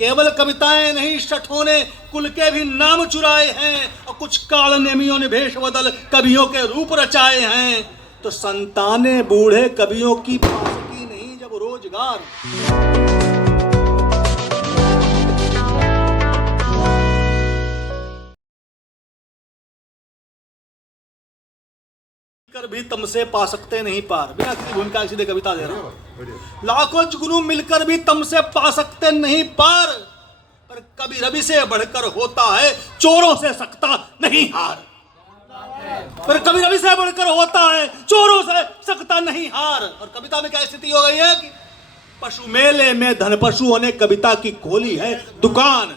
केवल कविताएं नहीं, शठों ने कुल के भी नाम चुराए हैं और कुछ कालनेमियों ने भेष बदल कवियों के रूप रचाए हैं। तो संताने बूढ़े कवियों की पासकी नहीं जब रोजगार। कर भी तुमसे पा सकते नहीं पार। बिना किसी भूमिका सीधे कविता दे रहा हूं। लाखों जुगनू मिलकर भी तुमसे पा सकते नहीं पार, पर कभी रवि से बढ़कर होता है चोरों से सकता नहीं हार। पर कभी रवि से बढ़कर होता है चोरों से सकता नहीं हार। और कविता में क्या स्थिति हो गई है कि पशु मेले में धन पशुओं ने कविता की खोली है दुकान।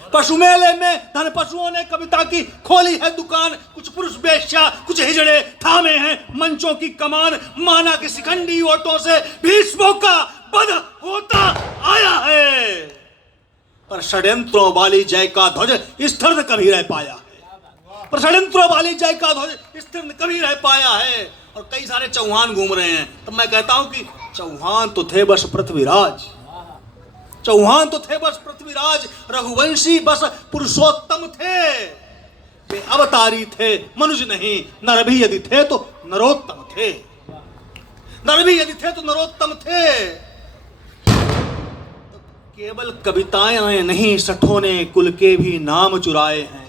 पशु मेले में धन पशुओं ने कविता की खोली है दुकान। कुछ पुरुष बेश्या, कुछ हिजड़े थामे हैं मंचों की कमान। माना कि शिखंडी ओटों से भीष्मों का वध होता आया है, पर षड्यंत्रों वाली जय का ध्वज स्थिर न कभी रह पाया है। पर षड्यंत्रों वाली जय का ध्वज स्थिर न कभी रह पाया है। और कई सारे चौहान घूम रहे हैं। तो मैं कहता हूं कि चौहान तो थे बस पृथ्वीराज, चौहान तो थे बस पृथ्वीराज। रघुवंशी बस पुरुषोत्तम थे, वे अवतारी थे मनुष्य नहीं। नर भी यदि थे तो नरोत्तम थे, नर भी यदि थे तो नरोत्तम थे। तो केवल कविताएं नहीं, शठों ने कुल के भी नाम चुराए हैं।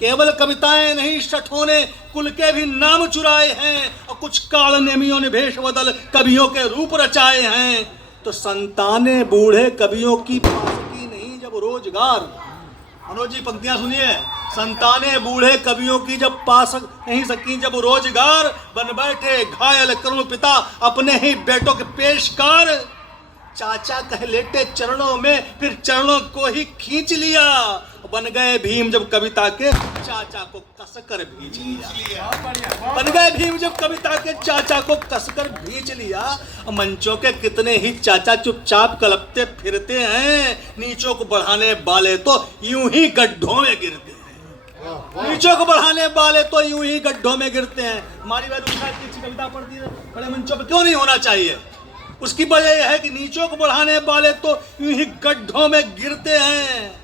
केवल कविताएं नहीं, शठों ने कुल के भी नाम चुराए हैं और कुछ कालनेमियों ने भेष बदल कवियों के रूप रचाए हैं। तो संताने बूढ़े कवियों की पासकी नहीं जब रोजगार। मनोज जी पंक्तियां सुनिए। संताने बूढ़े कवियों की जब पास नहीं सकी जब रोजगार, बन बैठे घायल करुण पिता अपने ही बेटों के पेशकार। चाचा कह लेटे चरणों में, फिर चरणों को ही खींच लिया। बन गए भीम जब कविता के चाचा को कसकर भींच लिया। बन गए भीम जब कविता के चाचा को कसकर भींच लिया। मंचों के कितने ही चाचा चुपचाप कलपते फिरते हैं, नीचों को बढ़ाने वाले तो यूं ही गड्ढों में गिरते हैं। नीचों को बढ़ाने वाले तो यूं ही गड्ढों में गिरते हैं। हमारी बहन की अच्छी कविता पढ़ती है, बड़े मंचों पर क्यों नहीं होना चाहिए? उसकी वजह यह है कि नीचों को बढ़ाने वाले तो यूं ही गड्ढों में गिरते हैं।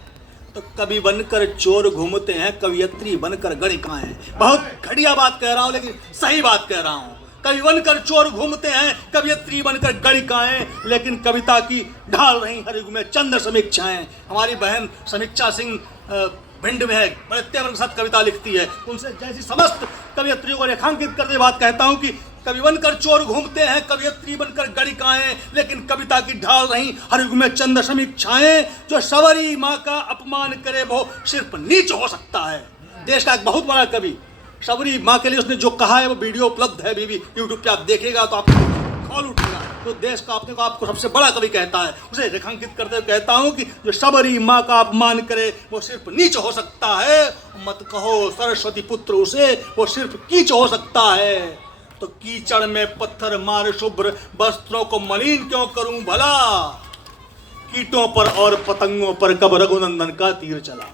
तो कवि बनकर चोर घूमते हैं, कवियत्री बनकर गणिकाएं। बहुत घटिया बात कह रहा हूं लेकिन सही बात कह रहा हूं। कवि बनकर चोर घूमते हैं, कवियत्री बनकर गणिकाएं, लेकिन कविता की ढाल रही हर युग में चंद्र समीक्षाएं। हमारी बहन समीक्षा सिंह भिंड में है, बड़े तेवर के साथ कविता लिखती है। उनसे जैसी समस्त कवियत्रियों को रेखांकित करते बात कहता हूं कि कवि बनकर चोर घूमते हैं, कवियत्री बनकर गणिकाएं, लेकिन कविता की ढाल रही हर युग में चंद्र समीक्षाएं। जो शबरी माँ का अपमान करे वो सिर्फ नीच हो सकता है। देश का एक बहुत बड़ा कवि शबरी माँ के लिए उसने जो कहा है वो वीडियो उपलब्ध है अभी भी यूट्यूब पे, आप देखेगा तो आपको खौल उठेगा। तो देश का अपने को आपको सबसे बड़ा कवि कहता है। उसे रेखांकित करते हुए कहता हूँ कि जो शबरी माँ का अपमान करे वो सिर्फ नीच हो सकता है। मत कहो सरस्वती पुत्र उसे, वो सिर्फ कीच हो सकता है। तो कीचड़ में पत्थर मार शुभ्र वस्त्रों को मलिन क्यों करूं भला? कीटों पर और पतंगों पर कब रघुनंदन का तीर चला।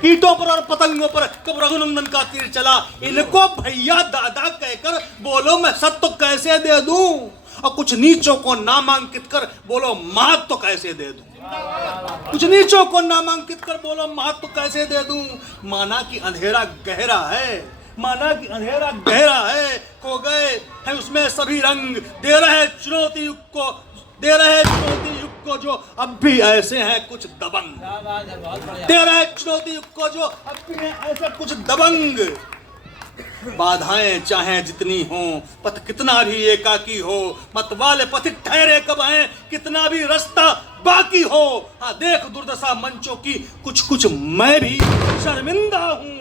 कीटों पर और पतंगों पर कब रघुनंदन का तीर चला। इनको भैया दादा कहकर बोलो मैं सत तो कैसे दे दूं, और कुछ नीचों को नामांकित कर बोलो महत तो कैसे दे दूं। कुछ नीचों को नामांकित कर बोलो महत तो कैसे दे दूं। माना कि अंधेरा गहरा है, माना कि अंधेरा गहरा है, खो गए हैं उसमें सभी रंग। दे रहे चुनौती युग को, दे रहे चुनौती युग को जो अब भी ऐसे हैं कुछ दबंग। दे रहे चुनौती युग को जो अब भी हैं ऐसे कुछ दबंग। बाधाएं चाहे जितनी हो, पथ कितना भी एकाकी हो, मत वाले पथिक ठहरे कब हैं, कितना भी रास्ता बाकी हो। हाँ देख दुर्दशा मंचों की, कुछ कुछ मैं भी शर्मिंदा हूँ,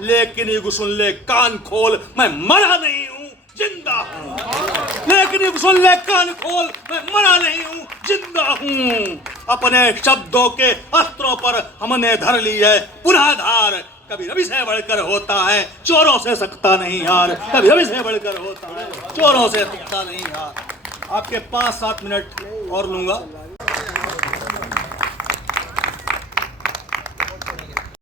लेकिन युग सुन ले कान खोल मैं मरा नहीं हूँ जिंदा हूँ। लेकिन युग सुन ले कान खोल मैं मरा नहीं हूँ जिंदा हूँ। अपने शब्दों के अस्त्रों पर हमने धर ली है पुनः धार। कभी रवि से बढ़कर होता है चोरों से सकता नहीं हार। कभी रवि से बढ़कर होता है चोरों से सकता नहीं हार। आपके 5-7 मिनट और लूंगा।